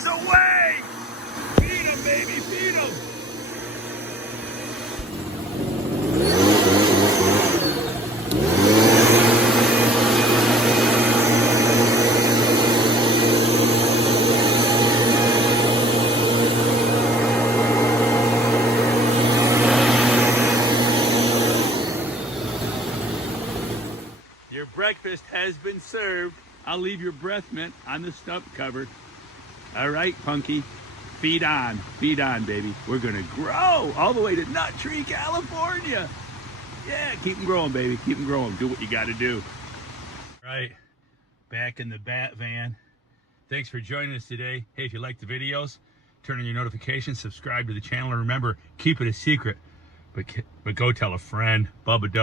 There's a way! Feed them, baby, feed them! Your breakfast has been served. I'll leave your breath mint on the stump cover. All right, Punky, feed on, baby. We're gonna grow all the way to Nut Tree, California. Yeah, keep them growing, baby, keep them growing. Do what you gotta do. All right, back in the bat van. Thanks for joining us today. Hey, if you like the videos, turn on your notifications, subscribe to the channel, and remember, keep it a secret, but go tell a friend. Bubba does.